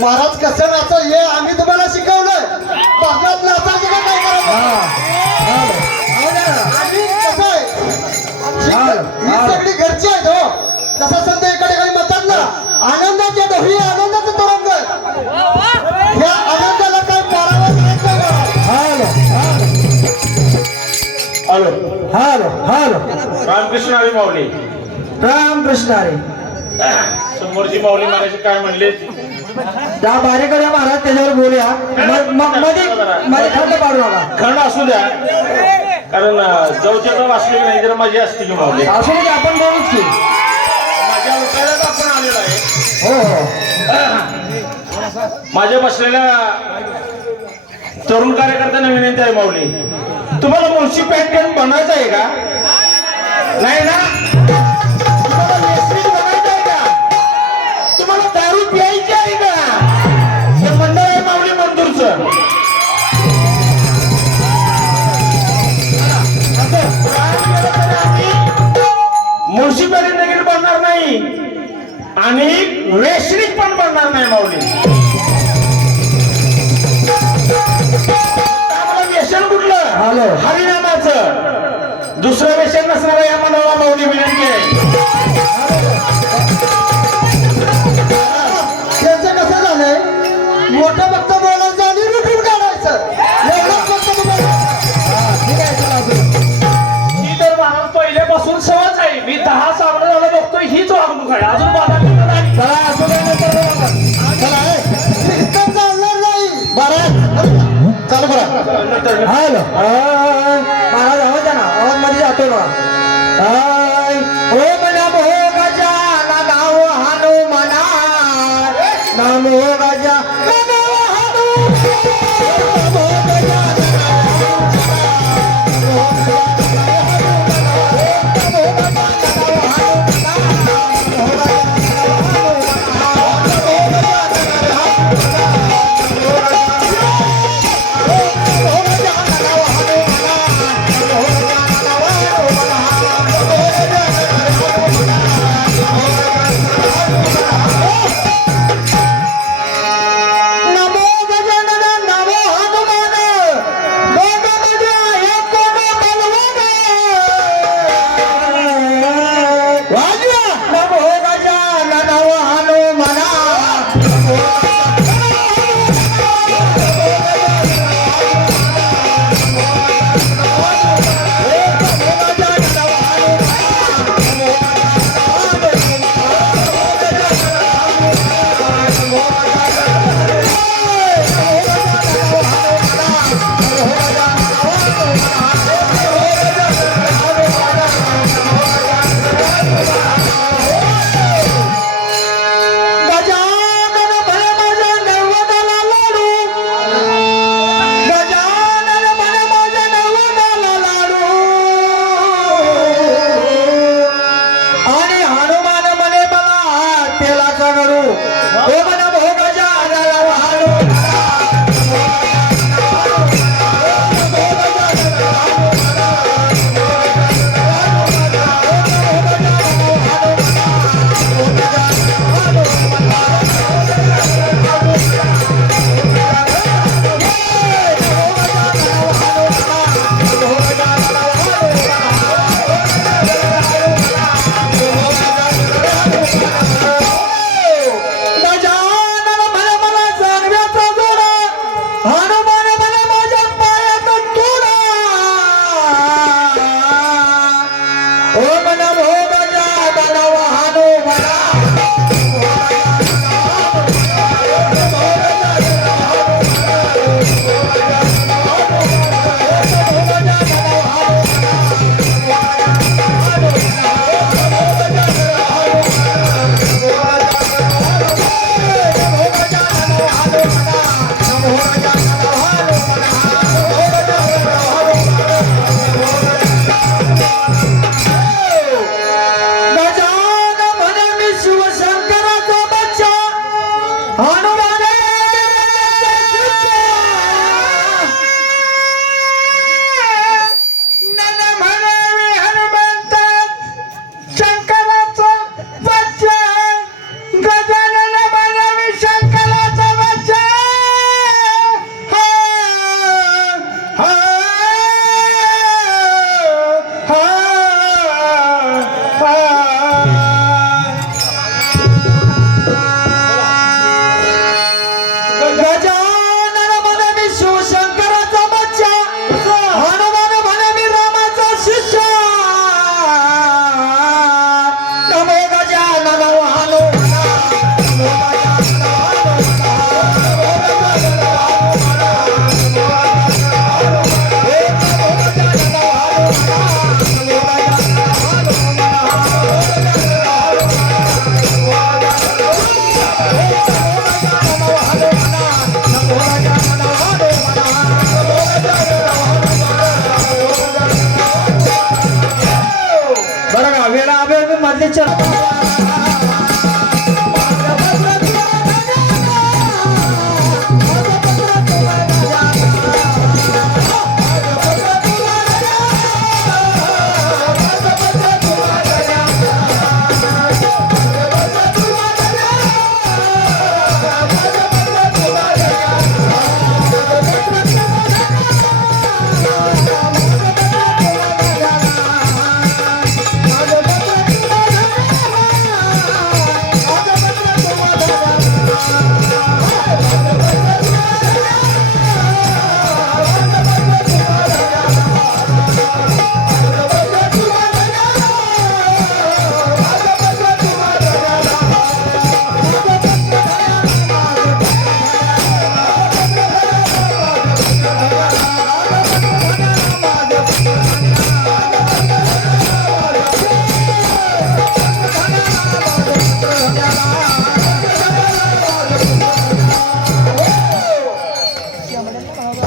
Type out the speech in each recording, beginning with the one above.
महाराज कसं नाचा हे आम्ही तुम्हाला शिकवलंय. बघत नाचायचं का काय करायचं. आणि कसं आहे ही सगळी घरची आहेत हो. जसा संत एका ठिकाणी म्हणतात ना, आनंदाच्या डोही आनंदाचं तरंग. या आनंदाला काय पारावर येत नाही बघा. Hello hello hello Ramkrishna Hari Mauli. Ramkrishna Hari. समोरची माऊली मागाशी काय म्हणले त्या बारीकडे महाराज त्याच्यावर बोलूया. मध्ये खंड पाडू नका. खंड असू द्या, कारण जवळच्या जवळ असली नाही तर माझी असते की माऊली. असू दे आपण बोलूच की. माझ्या उतार्यात आपण आलेलो आहे. हो हो माझ्या बसलेल्या तरुण कार्यकर्त्यांना विनंती आहे माऊली, तुम्हाला मुळशी पॅटर्न बनायचं आहे का? नाही ना? तुम्हाला व्यसनी बनायचं आहे का? तुम्हाला दारू प्यायची आहे का? हे मंडळ आहे माऊली मंदूरचं. मुळशी पॅटर्न देखील बनणार नाही आणि वेश्निक पण बनणार नाही माऊली. व्यसन कुठलं? हॅलो. हरिनामाचं. दुसरं व्यसन नसणारा या मंडळाला माऊली विनंती आहे. त्यांचं कसं झालंय, मोठं फक्त बोलायचं आणि रुटून काढायचं एवढंच फक्त तुम्हाला. ही तर महाराज पहिल्यापासून सवच आहे. मी 10 सामने झालं बघतोय, हीच वागणूक आहे. अजून बाधा नाही. चला असू दे नंतर बोला. चला इतकं चालणार नाही. चालू करा. हॅलो महाराज आवाज द्या ना. आवाज मध्ये जातो ना. ओ मना मोह गजा ना गाव हनुमना नमो गजा नमो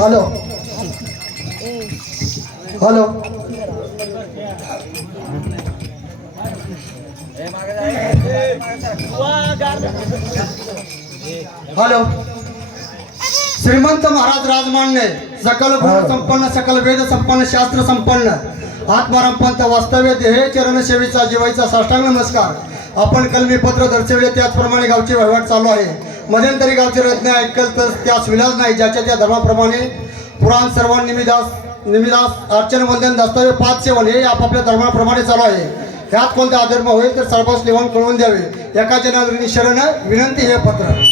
हॅलो हॅलो हॅलो श्रीमंत महाराज राजमान्य सकल गुण संपन्न सकल वेद संपन्न शास्त्र संपन्न आत्माराम पंत वास्तव्य हे चरण सेवेचा जिवाईचा साष्टांग नमस्कार. आपण कलमी पत्र दर्शवले त्याचप्रमाणे गावचे वहिवाट चालू आहे. मध्यंतरी गावचे रत्न ऐकल तर त्यास विलास नाही. ज्याच्या त्या धर्माप्रमाणे पुराण सर्वान निमिदास अर्चन वंदन दस्तावे 5-7 हे आपापल्या धर्माप्रमाणे चालू आहे. ह्यात कोणता अधर्म होईल तर सर्वांस लिहून कळवून द्यावे. एकाच्या नागरिकांनी शरण विनंती हे पत्र.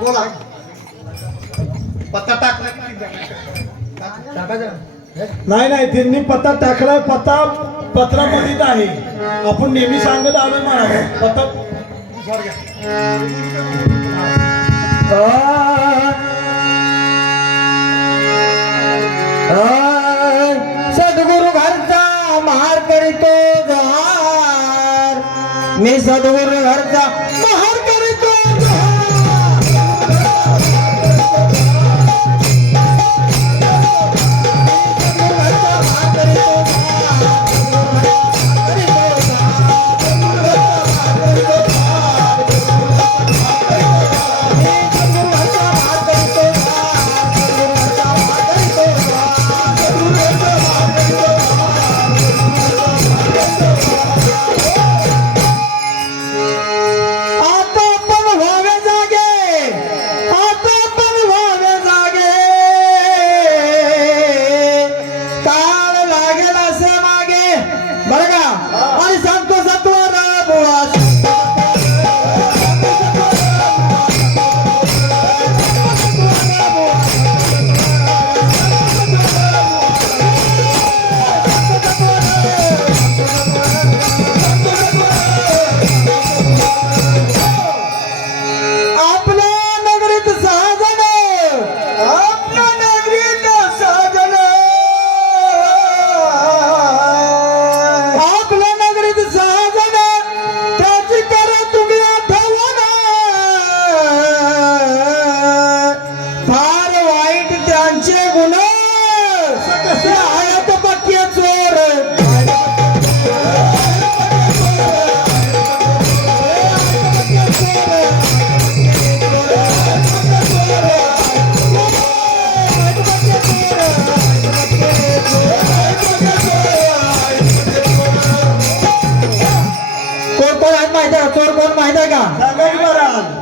बोला पत्ता टाक. नाही नाही त्यांनी पत्ता टाकलाय. पत्ता पत्रामध्ये आहे. आपण नेहमी सांगत आलोय मला पत्ता सद्गुरु घरचा महार करीतो जहार. मी सद्गुरु घरचा महार करीतो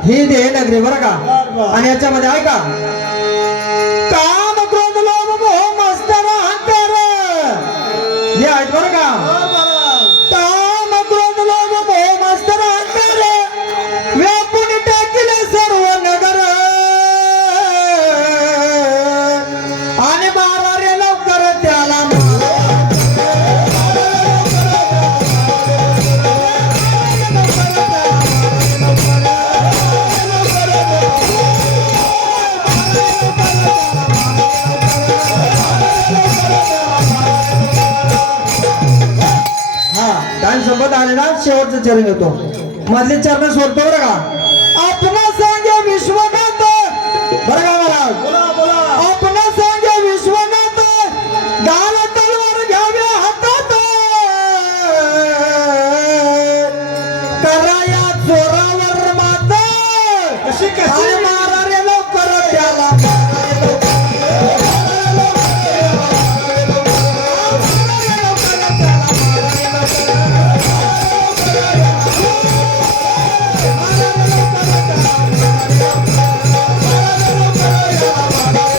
ही दे नगरी बरं का. आणि याच्यामध्ये आहे का काम क्रोध लोभ मोह मस्तर अहंकार हे आहेत बरं का. काम क्रोध लोभ मोह मस्तर अहंकार व्यापून टाकिले सर्व नगर आणि मारा रे लवकर त्याला सोबत आले ना. शेवटचं चरण येतो. मधले चरण सोडतो बरं का. आपला सांगे विश्वनाथ बरं का महाराज. बोला बोला. आपला सांगे विश्वनाथ गाल तलवार घ्यावे हातात करा या चोरावर मात कशी कशी मारा रे लवकर त्याला. Thank you.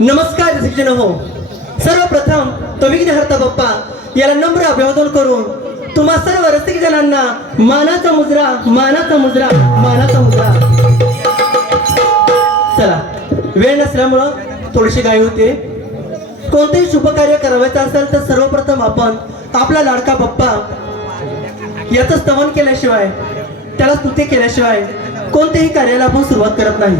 नमस्कार रसिकजन हो. सर्वप्रथम तो विघ्नहर्ता बाप्पा याला नम्र अभिवादन करून तुम्हा सर्व रसिक जनांना मानाचा मुजरा मानाचा मुजरा मानाचा मुजरा. चला, वेळ नसल्यामुळं थोडीशी घाई होते. कोणतेही शुभ कार्य करायचं असेल तर सर्वप्रथम आपण आपला लाडका बाप्पा याचं स्तवन केल्याशिवाय, त्याला स्तुती केल्याशिवाय कोणत्याही कार्याला आपण सुरुवात करत नाही.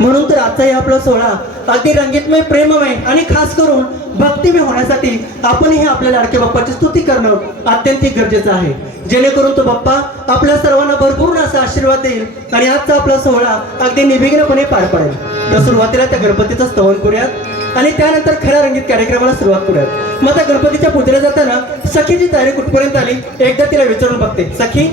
म्हणून तर आजचाही आपला सोहळा अगदी रंगीतमय, प्रेममय आणि खास करून भक्तिमय होण्यासाठी आपणही आपल्या लाडक्या बाप्पाची स्तुती करणं अत्यंत गरजेचं आहे, जेणेकरून तो बाप्पा आपल्या सर्वांना भरपूर असा आशीर्वाद देईल आणि आजचा आपला सोहळा अगदी निर्विघ्नपणे पार पडेल. तर सुरुवातीला त्या गणपतीचं स्तवन करूयात आणि त्यानंतर खऱ्या रंगीत कार्यक्रमाला सुरुवात करूयात. मग त्या गणपतीच्या पूजेला जाताना सखीची तयारी कुठपर्यंत आली एकदा तिला विचारून बघते. सखी,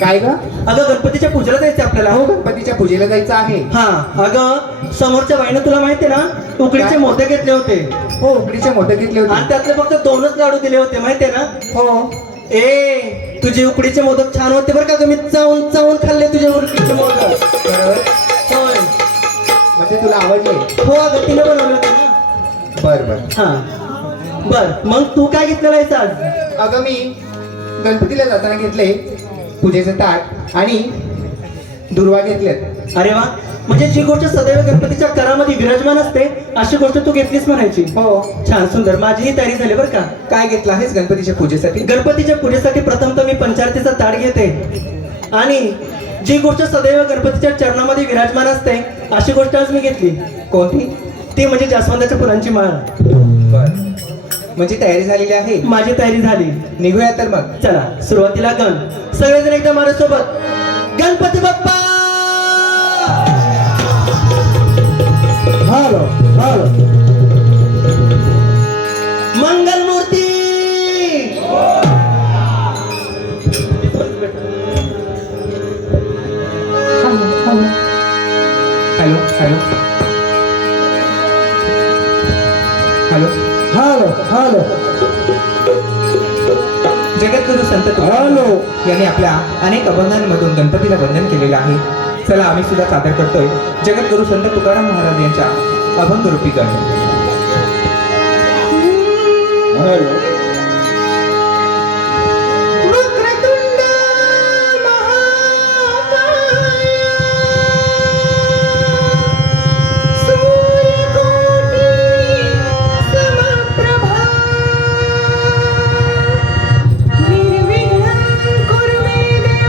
काय ग? अगं गणपतीच्या पूजेला जायचं आपल्याला. हो, गणपतीच्या पूजेला जायचं आहे. हा, अगं समोरच्या बाईनं तुला माहितीये ना उकडीचे काय? मोदक घेतले होते हो, उकडीचे मोदक घेतले होते. आणि त्यातले फक्त 2च लाडू दिले होते माहितीये ना. हो, ए, तुझे उकडीचे मोदक छान होते बरं का. तुम्ही चावून चावून खाल्ले तुझे उकडीचे मोदक. बरोबर. होय. म्हणजे तुला आवडले? हो, अगं तिने बनवलं होतं ना. बर बर. हा, बर. मग तू काय घेतलेलं आहेस आज? अगं मी गणपतीला जाताना घेतले पूजेचे ताट आणि दुर्वा घेतलेत. अरे वा, म्हणजे जी गोष्ट सदैव गणपतीच्या करामध्ये विराजमान असते अशी गोष्ट तू घेतलीस म्हणायची. हो. छान, सुंदर. माझीही तयारी झाली बरं का. काय घेतलं आहेस गणपतीच्या पूजेसाठी? गणपतीच्या पूजेसाठी प्रथम तर मी पंचारतीचा ताट घेते आणि जी गोष्ट सदैव गणपतीच्या चरणामध्ये विराजमान असते अशी गोष्ट आज मी घेतली. कोणती? ती म्हणजे जास्वंदाच्या फुलांची माळ. बर. म्हणजे तयारी झालेली आहे. माझी तयारी झाली. निघूया तर मग. चला, सुरुवातीला गण सगळेजण एकदा माझ्यासोबत Ganpati Bappa. Hello hello. Mangal Murti. Hello hello hello. Hello hello. Jagadguru Sant Tukaram यांनी आपल्या अनेक अभंगांमधून गणपतीला वंदन केलेलं आहे. चला, आम्ही सुद्धा सादर करतोय जगद्गुरु संत तुकाराम महाराज यांच्या अभंगरूपी गण. वक्रतुंड महाकाय, सूर्यकोटि समप्रभा, निर्विघ्नं कुरु मे देव,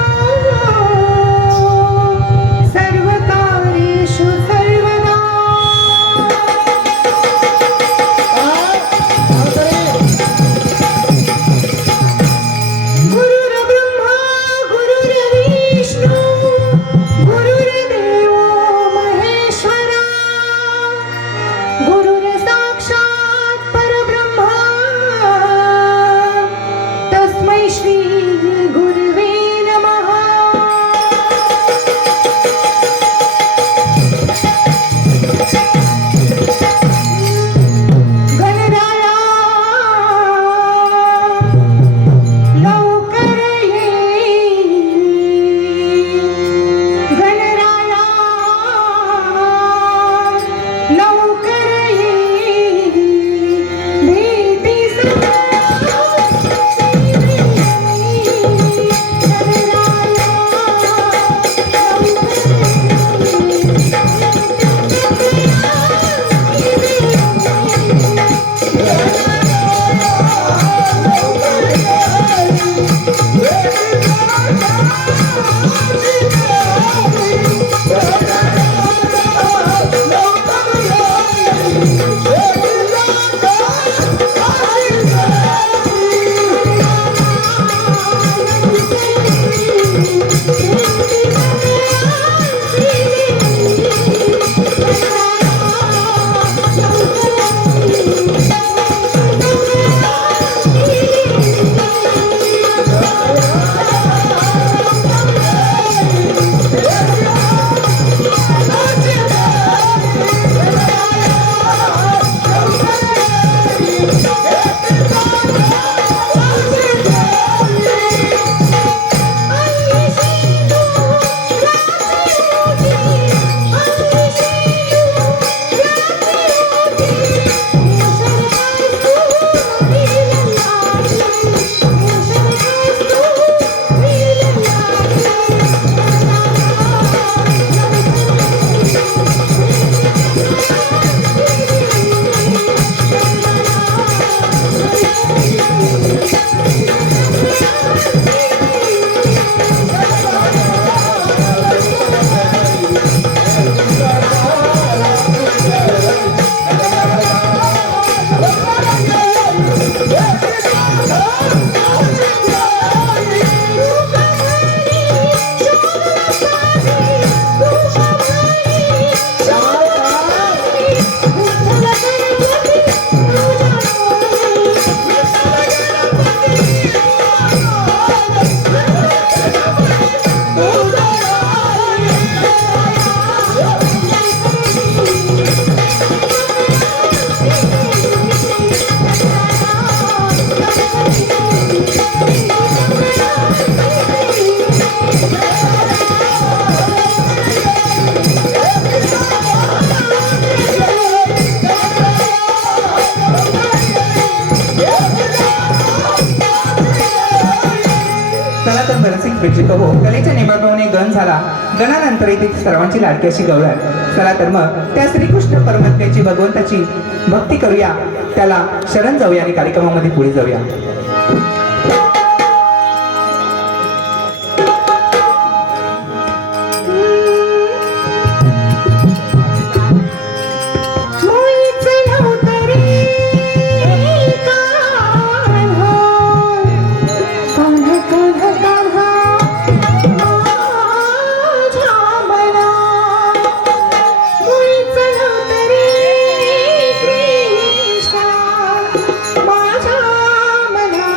सर्वकार्येषु सर्वदा. चला तर बरसिंग प्रेक्षक हो, कलेच्या निमग्नाने गण झाला. गणानंतर येथे सर्वांची लाडकी अशी गवळण. चला तर मग त्या श्रीकृष्ण परमात्म्याची भगवंताची भक्ती करूया, त्याला शरण जाऊया आणि कार्यक्रमामध्ये पुढे जाऊया. माझ्या मना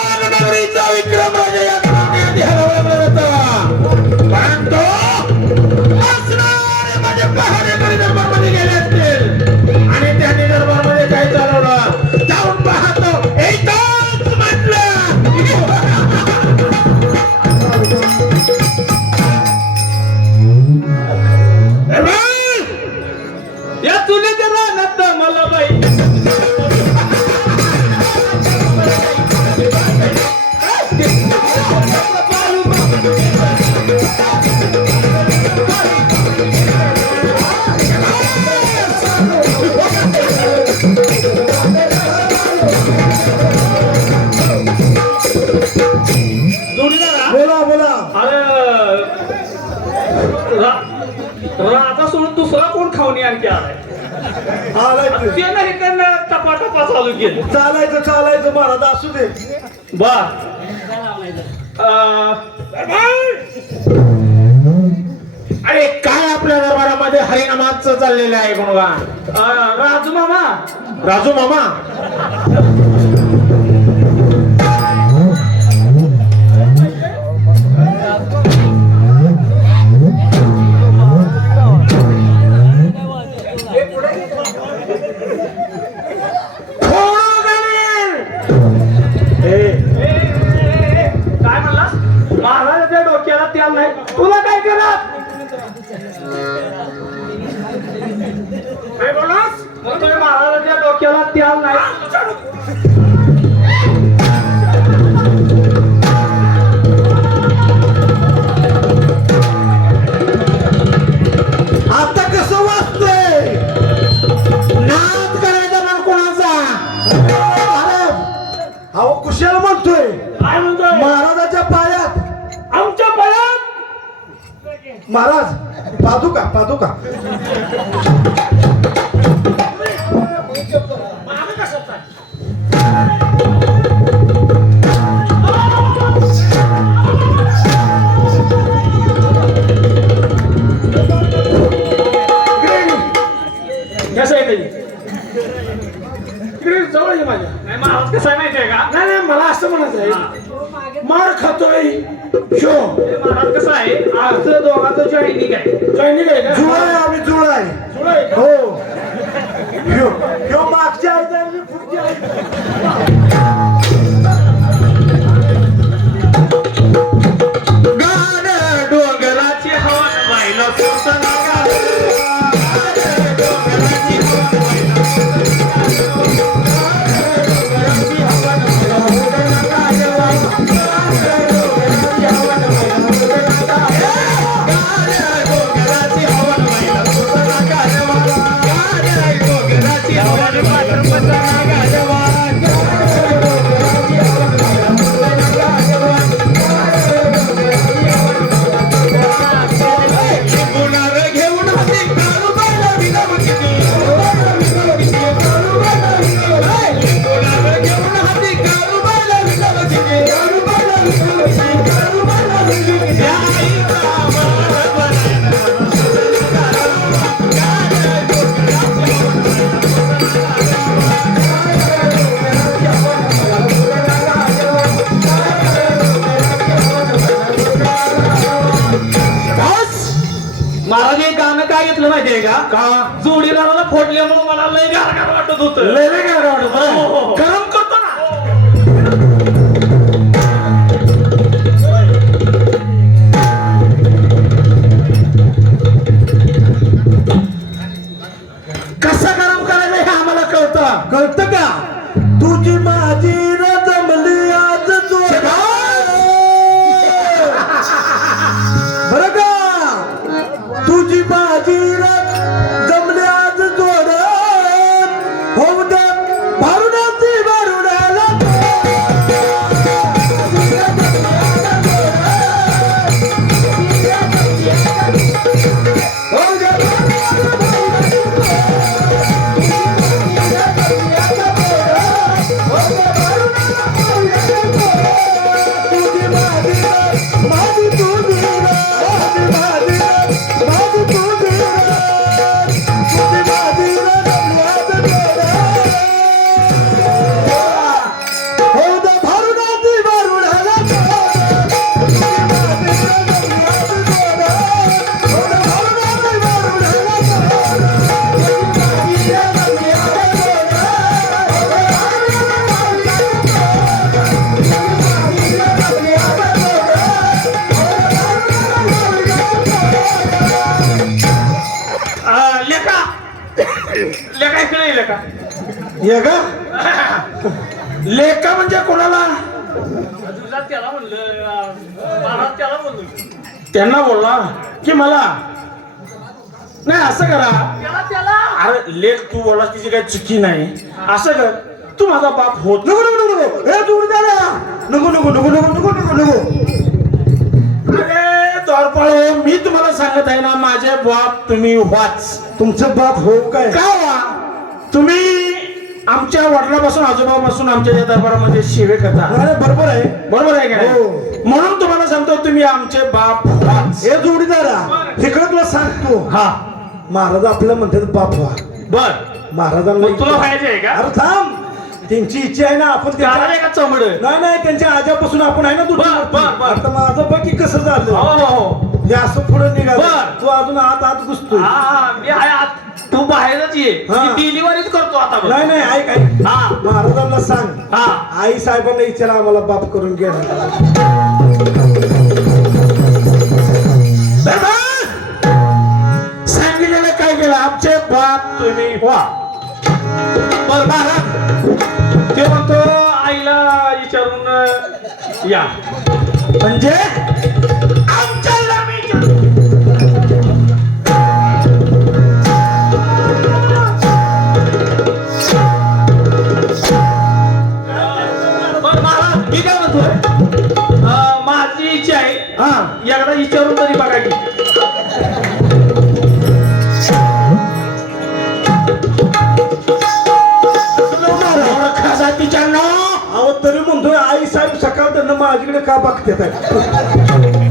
विक्रम राजा या कामामध्ये हरवला जातो. परंतु असणारे माझे पहारेकरी दरबारमध्ये गेले असतील आणि त्यांनी दरबारमध्ये काय चालवलं जाऊन पाहतो. एकच म्हटलं या चुलीच्या रानात मला बाई बोला बोला. राजा सोडून दुसरा कोण खाऊन आणखी आलाय आलाय ते. ते नाही त्यांना टपा टपा चालू केलं. चालायचं चालायचं महाराज असू दे. बर अरे काय आपल्या दरबारामध्ये हरिनामाचं चाललेलं आहे गुणगान. राजू मामा राजू मामा काय म्हणलास महाराजाच्या डोक्याला त्याल नाही तुला काय करत काय बोललास मग तुम्ही महाराजाच्या डोक्याला त्याल नाही. आता कसं वाचतंय नाद करायचा पण कोणाचा. अहो कुशाल म्हणतोय काय म्हणतोय महाराजाच्या पायात. आमच्या पायात महाराज पादुका पादुका. मागे कशाचा आहे? कसं आहे काही इकडे जवळ आहे माझ्या नाही महाराज कसं आहे माहितीये का नाही नाही मला असं म्हणायचं आहे मार खातोय शो. हे महाराज कसं आहे आमचं दोघांचं जॉईनिंग आहे. जॉईनिंग आहे का? जुळाय आम्ही जुळाय. जुळाय का? हो ह्यो ह्यो मागच्या आईचा आणि मी पुढच्या आईचा. गाण डोंगराची हवा बायला सुरताना महाराज हे गाणं काय घेतलं माहितीये का जोडीदाराला फोडल्यामुळे मला लय गारगार वाटत होतं. लय गाणं वाटत हो, हो, हो. गरम करतो ना. कसं गरम करायचं हे आम्हाला कळतं. कळतं का तुझी माझी न जमली आज जोड. बरं का तुझी माझी न जमली आज जोड. होऊ दे भारुणाची लेका इकडे ये लेका. ये का लेका म्हणजे कोणाला? तुला त्याला म्हणलं महाराज त्याला म्हणलं त्यांना बोलला की मला नाही असं करा. त्याला अरे लेख तू बोला तिची काही चुकी नाही. असं कर तू माझा बाप होत नको नको नको ए जोडीदारा नको नको नको नको नको नको नको अरे द्वारपाळ मी तुम्हाला सांगत आहे ना माझे बाप तुम्ही व्हाच. तुमचं बाप हो काय का व्हा? तुम्ही आमच्या वडिलापासून आजोबापासून आमच्या या दरबारामध्ये सेवे करता. अरे बरोबर आहे. बरोबर आहे का हो. नाही? म्हणून तुम्हाला सांगतो तुम्ही आमचे बाप व्हाच. हे जोडीदारा इकडे तुला सांगतो हा महाराज आपल्याला म्हणतात बाप व्हा. बर महाराजांना मग तुला व्हायचे आहे का? अरे थांब त्यांची इच्छा आहे ना आपण त्याला त्यांच्या का चमड? नाही नाही त्यांच्या आजापासून आपण आहे ना दूध बर, बर, बर. आता माझं बघ की कसं हो झालं हो हे असं पुढे निघालं बर. तू अजून आत घुसतोय हा मी आहे आत. तू बाहेरच ये हा. डिलिव्हरीच करतो आता बघ. नाही नाही ऐक ऐक हा महाराजांना सांग हा आई साहेबांना विचारा आम्हाला बाप करून घेणार सांगितलेलं काय केलं आमचे बाप तुम्ही व्हा. बर महाराज ते म्हणतो आईला विचारून या. म्हणजे आमच्या लांबीच्या बर महाराज मी काय म्हणतोय माझी इच्छा आहे हा एकदा विचारून तरी बघा की. खाजातीच्या अहो तरी म्हणतोय आई साहेब सकाळ त्यांना माझ्याकडे का बघतात आहे?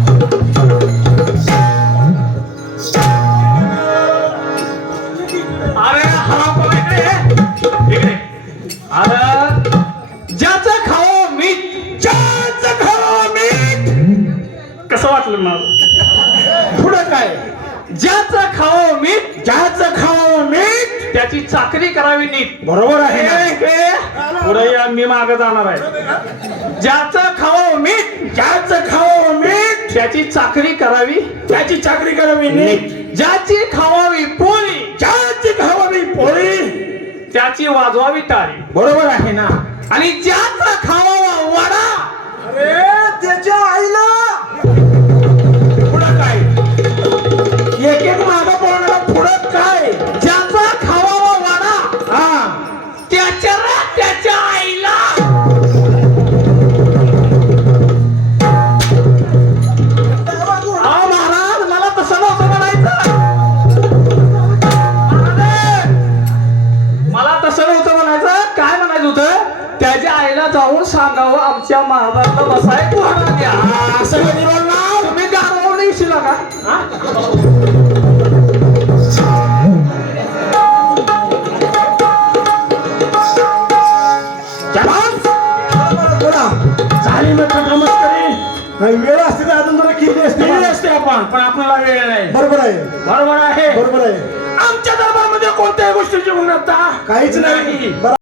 अरे हा कोण इकडे अरे ज्याचं खावं मीठ ज्याचं खावं मीठ. कसं वाटलं मला? पुढं काय? ज्याचं खावं मीठ ज्याचं खावं मीठ त्याची चाकरी करावी नीट. बरोबर आहे ना? पुढे या मी माग जाणार आहे. ज्याचं खावं मीठ ज्याचं खावं मीठ त्याची चाकरी करावी. त्याची चाकरी करावी नीट. ज्याची खावावी पोळी ज्याची खावावी पोळी त्याची वाजवावी टाळी. बरोबर आहे ना? आणि ज्याचा खावावा वडा अरे त्याच्या आईला पुढं काय? एक एक मागं पळणारा पुढं काय? ज्याचा खावावा वडा हा त्याच्या आईला. अहो महाराज मला तसं नव्हतं म्हणायचं. महाराज, मला तसं नव्हतं म्हणायचं. काय म्हणायचं होतं त्याच्या आईला जाऊन सांगावं आमच्या महाराजांना बसाय कोणा द्या. असं कधी बोलणार? तुम्ही गारवून येशील का? हा? झाली म्हटलं नमस्कारी नाही, वेळ असते तर अजून जरा केली असते दिली असते आपण पण आपल्याला वेळ नाही. बरोबर आहे बरोबर आहे. बरोबर आहे आमच्या दरबारमध्ये कोणत्याही गोष्टीची गुणवत्ता काहीच नाही. नाही.